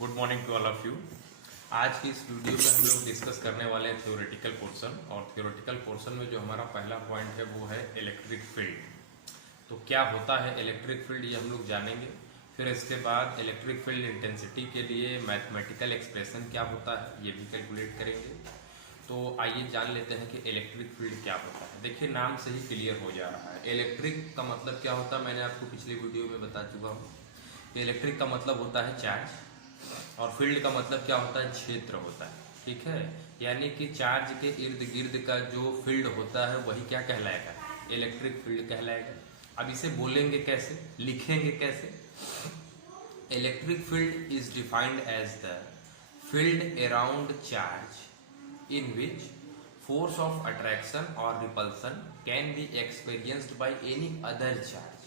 Good morning to all of you. आज की इस वीडियो में हम लोग डिस्कस करने वाले हैं थ्योरेटिकल पोर्शन, और थ्योरेटिकल पोर्शन में जो हमारा पहला पॉइंट है वो है इलेक्ट्रिक फील्ड। तो क्या होता है इलेक्ट्रिक फील्ड, ये हम लोग जानेंगे। फिर इसके बाद इलेक्ट्रिक फील्ड इंटेंसिटी के लिए मैथमेटिकल एक्सप्रेशन क्या होता है ये भी कैलकुलेट करेंगे। तो आइए जान लेते हैं कि इलेक्ट्रिक फील्ड क्या होता है। देखिए, नाम से ही क्लियर हो जा रहा है इलेक्ट्रिक का मतलब क्या होता है। मैंने आपको पिछले वीडियो में बता चुका हूँ कि इलेक्ट्रिक का मतलब होता है चार्ज, और फील्ड का मतलब क्या होता है, क्षेत्र होता है। ठीक है, यानी कि चार्ज के इर्द गिर्द का जो फील्ड होता है वही क्या कहलाएगा, इलेक्ट्रिक फील्ड कहलाएगा। अब इसे बोलेंगे कैसे, लिखेंगे कैसे। Electric field is defined as the field around charge in which force of attraction or repulsion can be experienced by any other charge।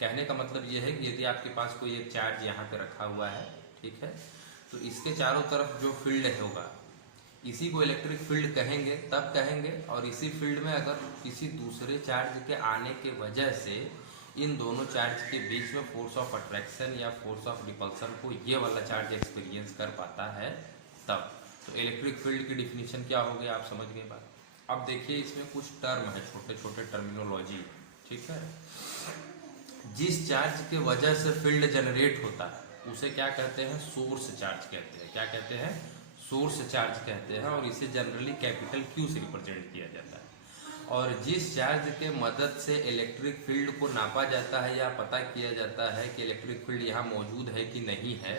कहने का मतलब यह है कि यदि आपके पास कोई एक चार्ज यहाँ पे रखा हुआ है, ठीक है, तो इसके चारों तरफ जो फील्ड होगा इसी को इलेक्ट्रिक फील्ड कहेंगे, तब कहेंगे। और इसी फील्ड में अगर किसी दूसरे चार्ज के आने के वजह से इन दोनों चार्ज के बीच में फोर्स ऑफ अट्रैक्शन या फोर्स ऑफ रिपल्सन को ये वाला चार्ज एक्सपीरियंस कर पाता है तब। तो इलेक्ट्रिक फील्ड की डिफिनीशन क्या हो गई, आप समझ गए बात। अब देखिए, इसमें कुछ टर्म है, छोटे छोटे टर्मिनोलॉजी, ठीक है। जिस चार्ज के वजह से फील्ड जनरेट होता है उसे क्या कहते हैं, सोर्स चार्ज कहते हैं। क्या कहते हैं, सोर्स चार्ज कहते हैं, और इसे जनरली कैपिटल क्यू से रिप्रेजेंट किया जाता है। और जिस चार्ज के मदद से इलेक्ट्रिक फील्ड को नापा जाता है या पता किया जाता है कि इलेक्ट्रिक फील्ड यहाँ मौजूद है कि नहीं है,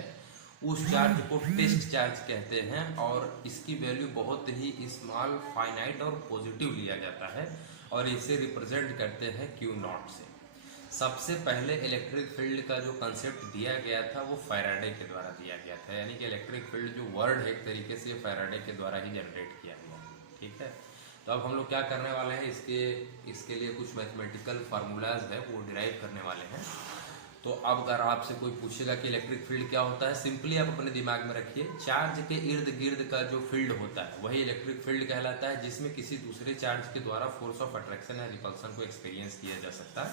उस चार्ज को टेस्ट चार्ज कहते हैं। और इसकी वैल्यू बहुत ही स्मॉल, फाइनाइट और पॉजिटिव लिया जाता है, और इसे रिप्रेजेंट करते हैं क्यू नॉट से। सबसे पहले इलेक्ट्रिक फील्ड का जो कंसेप्ट दिया गया था वो फैराडे के द्वारा दिया गया था, यानी कि इलेक्ट्रिक फील्ड जो वर्ड है एक तरीके से फैराडे के द्वारा ही जनरेट किया गया, ठीक है। तो अब हम लोग क्या करने वाले हैं, इसके लिए कुछ मैथमेटिकल फार्मूलाज है वो डिराइव करने वाले हैं। तो अब अगर आपसे कोई पूछेगा कि इलेक्ट्रिक फील्ड क्या होता है, सिंपली आप अपने दिमाग में रखिए, चार्ज के इर्द गिर्द का जो फील्ड होता है वही इलेक्ट्रिक फील्ड कहलाता है, जिसमें किसी दूसरे चार्ज के द्वारा फोर्स ऑफ अट्रैक्शन या रिपल्सन को एक्सपीरियंस किया जा सकता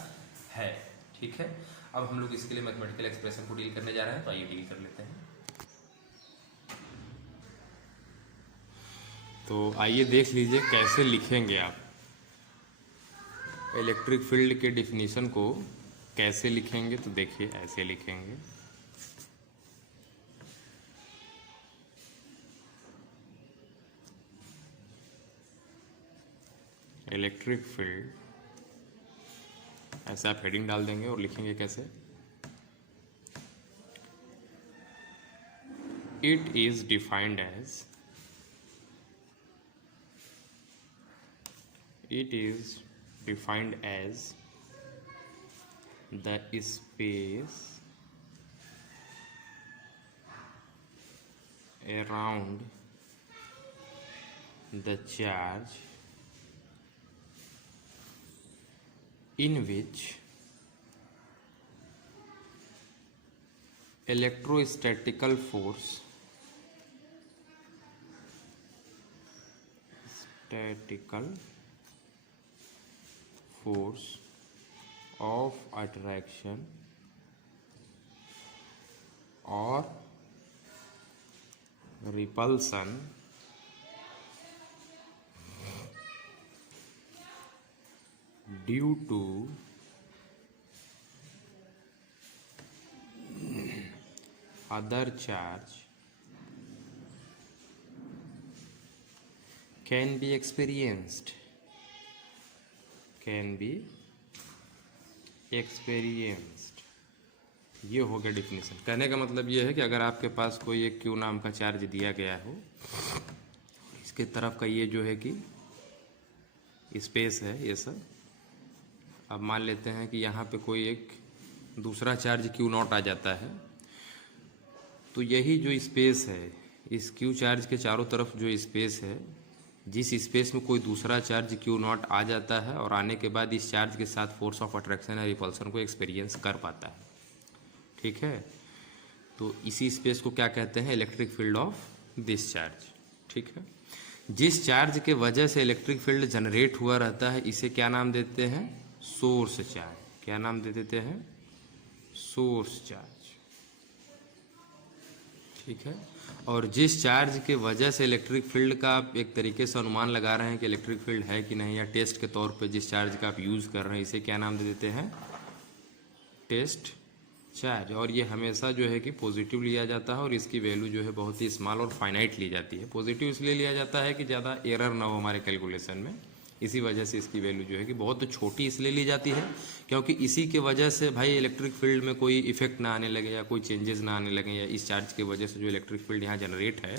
है। ठीक है, अब हम लोग इसके लिए मैथमेटिकल एक्सप्रेशन को डील करने जा रहे हैं, तो आइए डील कर लेते हैं। तो आइए देख लीजिए कैसे लिखेंगे आप इलेक्ट्रिक फील्ड के डिफिनीशन को, कैसे लिखेंगे। तो देखिए, ऐसे लिखेंगे। इलेक्ट्रिक फील्ड, ऐसे आप हेडिंग डाल देंगे और लिखेंगे कैसे, it is defined as, it is defined as the space around the charge in which electrostatical force of attraction or repulsion due to other charge can be experienced, ये हो गया डिफिनीशन। कहने का मतलब ये है कि अगर आपके पास कोई एक क्यू नाम का चार्ज दिया गया हो, इसके तरफ का ये जो है कि स्पेस है ये सब, अब मान लेते हैं कि यहाँ पे कोई एक दूसरा चार्ज क्यू नॉट आ जाता है, तो यही जो स्पेस है, इस क्यू चार्ज के चारों तरफ जो स्पेस है, जिस स्पेस में कोई दूसरा चार्ज क्यू नॉट आ जाता है और आने के बाद इस चार्ज के साथ फोर्स ऑफ अट्रैक्शन या रिपल्सन को एक्सपीरियंस कर पाता है, ठीक है। तो इसी स्पेस को क्या कहते हैं, electric field of this charge, ठीक है। जिस चार्ज के वजह से इलेक्ट्रिक फील्ड जनरेट हुआ रहता है इसे क्या नाम देते हैं, सोर्स चार्ज। क्या नाम दे देते हैं, सोर्स चार्ज, ठीक है। और जिस चार्ज के वजह से इलेक्ट्रिक फील्ड का आप एक तरीके से अनुमान लगा रहे हैं कि इलेक्ट्रिक फील्ड है कि नहीं, या टेस्ट के तौर पे जिस चार्ज का आप यूज़ कर रहे हैं, इसे क्या नाम दे देते हैं, टेस्ट चार्ज। और ये हमेशा जो है कि पॉजिटिव लिया जाता है और इसकी वैल्यू जो है बहुत ही स्मॉल और फाइनाइट ली जाती है। पॉजिटिव इसलिए लिया जाता है कि ज़्यादा एरर ना हो हमारे कैलकुलेशन में, इसी वजह से इसकी वैल्यू जो है कि बहुत छोटी इसलिए ली जाती है क्योंकि इसी के वजह से भाई इलेक्ट्रिक फील्ड में कोई इफेक्ट ना आने लगे या कोई चेंजेस ना आने लगे, या इस चार्ज की वजह से जो इलेक्ट्रिक फील्ड यहाँ जनरेट है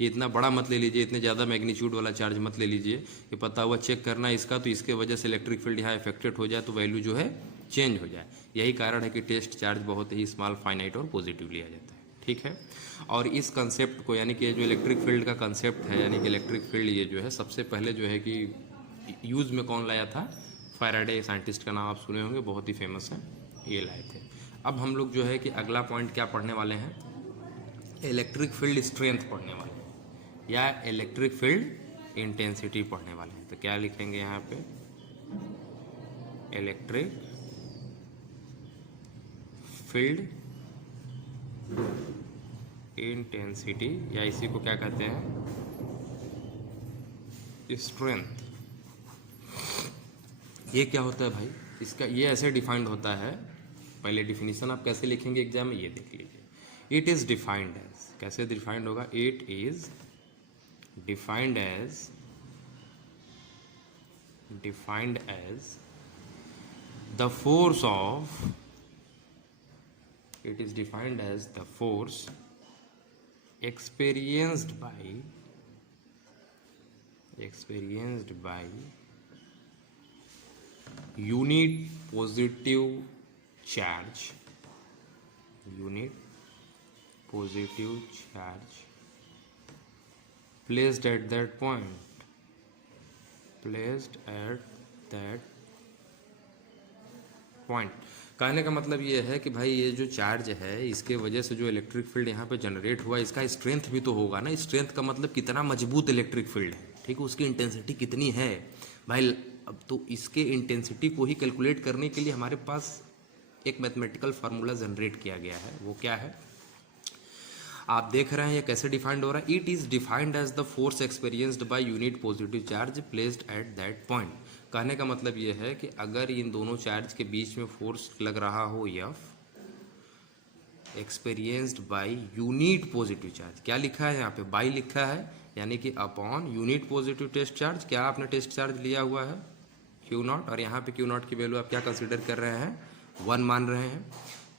ये इतना बड़ा मत ले लीजिए, इतने ज़्यादा मैग्नीट्यूड वाला चार्ज मत ले लीजिए कि पता हुआ चेक करना इसका तो इसके वजह से इलेक्ट्रिक फील्ड यहाँ इफेक्टेड हो जाए तो वैल्यू जो है चेंज हो जाए। यही कारण है कि टेस्ट चार्ज बहुत ही स्मॉल, फाइनाइट और पॉजिटिव लिया जाता है। ठीक है। और इस कंसेप्ट को, यानी कि ये जो इलेक्ट्रिक फील्ड का कंसेप्ट है, यानी कि इलेक्ट्रिक फील्ड ये जो है सबसे पहले जो है कि यूज़ में कौन लाया था, फैराडे साइंटिस्ट का नाम आप सुने होंगे, बहुत ही फेमस है, ये लाए थे। अब हम लोग जो है कि अगला पॉइंट क्या पढ़ने वाले हैं, इलेक्ट्रिक फील्ड स्ट्रेंथ पढ़ने वाले हैं या इलेक्ट्रिक फील्ड इंटेंसिटी पढ़ने वाले हैं। तो क्या लिखेंगे यहाँ पे, इलेक्ट्रिक फील्ड इंटेंसिटी, या इसी को क्या कहते हैं, स्ट्रेंथ। ये क्या होता है भाई, इसका ये ऐसे डिफाइंड होता है, पहले डिफिनीशन आप कैसे लिखेंगे एग्जाम में ये देख लीजिए। इट इज़ डिफाइंड एज, कैसे डिफाइंड होगा, it is defined as the force of, it is defined as the force experienced by unit positive charge placed at that point, कहने का मतलब ये है कि भाई ये जो चार्ज है इसके वजह से जो इलेक्ट्रिक फील्ड यहाँ पे जनरेट हुआ, इसका स्ट्रेंथ भी तो होगा ना। स्ट्रेंथ का मतलब कितना मजबूत इलेक्ट्रिक फील्ड है, ठीक है, उसकी इंटेंसिटी कितनी है भाई। अब तो इसके इंटेंसिटी को ही कैलकुलेट करने के लिए हमारे पास एक मैथमेटिकल फार्मूला जनरेट किया गया है, वो क्या है आप देख रहे हैं। ये कैसे डिफाइंड हो रहा है, it is defined as the force experienced by unit positive charge placed at that point. कहने का मतलब ये है कि अगर इन दोनों चार्ज के बीच में फोर्स लग रहा हो F, experienced by unit positive charge, क्या लिखा है यहाँ पे, बाई लिखा है, यानी कि upon unit positive test charge. क्या आपने टेस्ट चार्ज लिया हुआ है Q0, और यहाँ पे Q0 की वैल्यू आप क्या कंसिडर कर रहे हैं, 1 मान रहे हैं।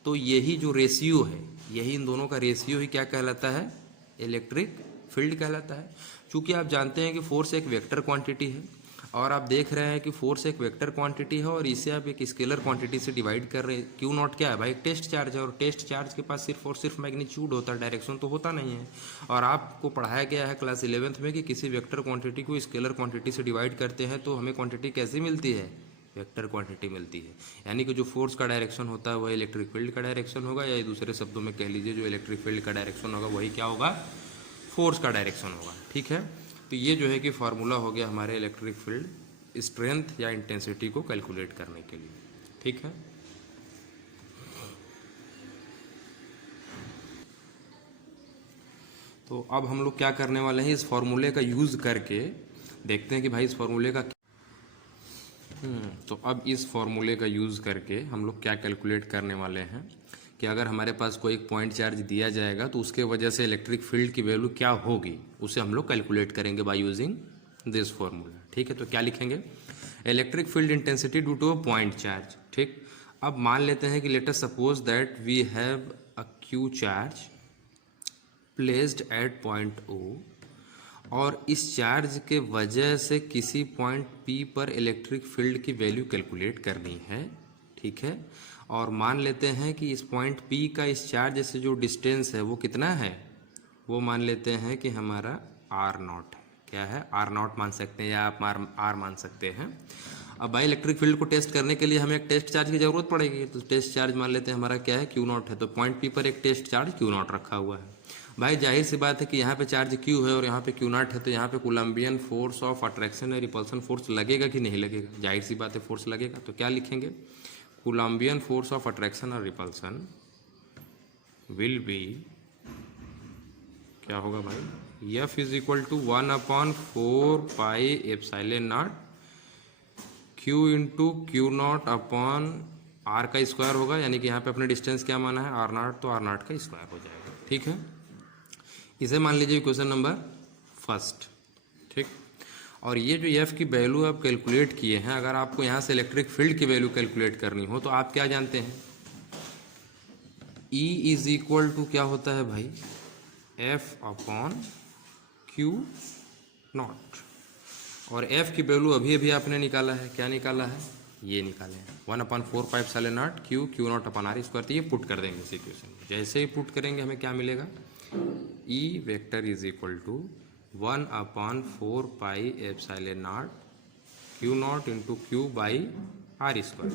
तो यही जो रेशियो है, यही इन दोनों का रेशियो ही क्या कहलाता है, इलेक्ट्रिक फील्ड कहलाता है। चूँकि आप जानते हैं कि फोर्स एक वेक्टर क्वांटिटी है, और आप देख रहे हैं कि फोर्स एक वेक्टर क्वांटिटी है और इसे आप एक स्केलर क्वांटिटी से डिवाइड कर रहे हैं। Q0 क्या है भाई, एक टेस्ट चार्ज है, और टेस्ट चार्ज के पास सिर्फ और सिर्फ मैग्नीट्यूड होता है, डायरेक्शन तो होता नहीं है। और आपको पढ़ाया गया है क्लास 11th में कि किसी वेक्टर क्वांटिटी को स्केलर क्वांटिटी से डिवाइड करते हैं तो हमें क्वांटिटी कैसी मिलती है, वेक्टर क्वांटिटी मिलती है। यानी कि जो फोर्स का डायरेक्शन होता है वह इलेक्ट्रिक फील्ड का डायरेक्शन होगा, या दूसरे शब्दों में कह लीजिए जो इलेक्ट्रिक फील्ड का डायरेक्शन होगा वही क्या होगा, फोर्स का डायरेक्शन होगा। ठीक है। तो ये जो है कि फार्मूला हो गया हमारे इलेक्ट्रिक फील्ड स्ट्रेंथ या इंटेंसिटी को कैलकुलेट करने के लिए। ठीक है। तो अब हम लोग क्या करने वाले हैं, इस फॉर्मूले का यूज़ करके देखते हैं कि भाई इस फॉर्मूले का तो अब इस फॉर्मूले का यूज़ करके हम लोग क्या कैलकुलेट करने वाले हैं कि अगर हमारे पास कोई एक पॉइंट चार्ज दिया जाएगा तो उसके वजह से इलेक्ट्रिक फील्ड की वैल्यू क्या होगी, उसे हम लोग कैलकुलेट करेंगे बाय यूजिंग दिस फॉर्मूला। ठीक है। तो क्या लिखेंगे, electric field intensity due to a point charge. ठीक। अब मान लेते हैं कि let us suppose that we have a Q charge placed at point O, और इस चार्ज के वजह से किसी पॉइंट P पर इलेक्ट्रिक फील्ड की वैल्यू कैलकुलेट करनी है। ठीक है। और मान लेते हैं कि इस पॉइंट P का इस चार्ज से जो डिस्टेंस है वो कितना है, वो मान लेते हैं कि हमारा R0 है। क्या है, R0 मान सकते हैं या आप R मान सकते हैं। अब भाई इलेक्ट्रिक फील्ड को टेस्ट करने के लिए हमें एक टेस्ट चार्ज की ज़रूरत पड़ेगी, तो टेस्ट चार्ज मान लेते हैं हमारा क्या है, Q0 है। तो पॉइंट P पर एक टेस्ट चार्ज Q0 रखा हुआ है। भाई जाहिर सी बात है कि यहाँ पे चार्ज Q है और यहाँ पे Q0 है, तो यहाँ पे कोलम्बियन फोर्स ऑफ अट्रैक्शन या रिपल्सन फोर्स लगेगा कि नहीं लगेगा, जाहिर सी बात है फोर्स लगेगा। तो क्या लिखेंगे, कोलम्बियन फोर्स ऑफ अट्रैक्शन और रिपल्सन विल बी क्या होगा भाई, F is equal to 1/4πε0 Q into Q naught upon R का स्क्वायर होगा, यानी कि यहाँ पे अपने डिस्टेंस क्या माना है आर नॉट, तो आर नॉट का स्क्वायर हो जाएगा। ठीक है, इसे मान लीजिए क्वेश्चन नंबर फर्स्ट। ठीक, और ये जो एफ की वैल्यू आप कैलकुलेट किए हैं, अगर आपको यहाँ से इलेक्ट्रिक फील्ड की वैल्यू कैलकुलेट करनी हो तो आप क्या जानते हैं, E इज इक्वल टू क्या होता है भाई, एफ अपॉन क्यू नॉट। और एफ की वैल्यू अभी अभी आपने निकाला है, क्या निकाला है, ये निकाले हैं 1/4πε0 Q naught upon R square. तो ये पुट कर देंगे इस इक्वेशन में, जैसे ही पुट करेंगे हमें क्या मिलेगा, E vector is equal to 1/4πε0 Q naught into Q by R square.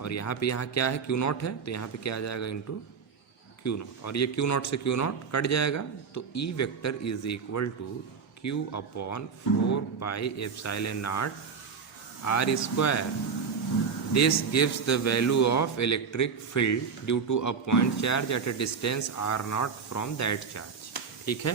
और यहाँ पे यहाँ क्या है, क्यू नॉट है, तो यहाँ पे क्या आ जाएगा इंटू क्यू नॉट, और ये क्यू नॉट से क्यू नॉट कट जाएगा, तो E vector is equal to Q upon 4πε0 R square. This gives the value of electric field due to a point charge at a distance r0 from that charge. ठीक है।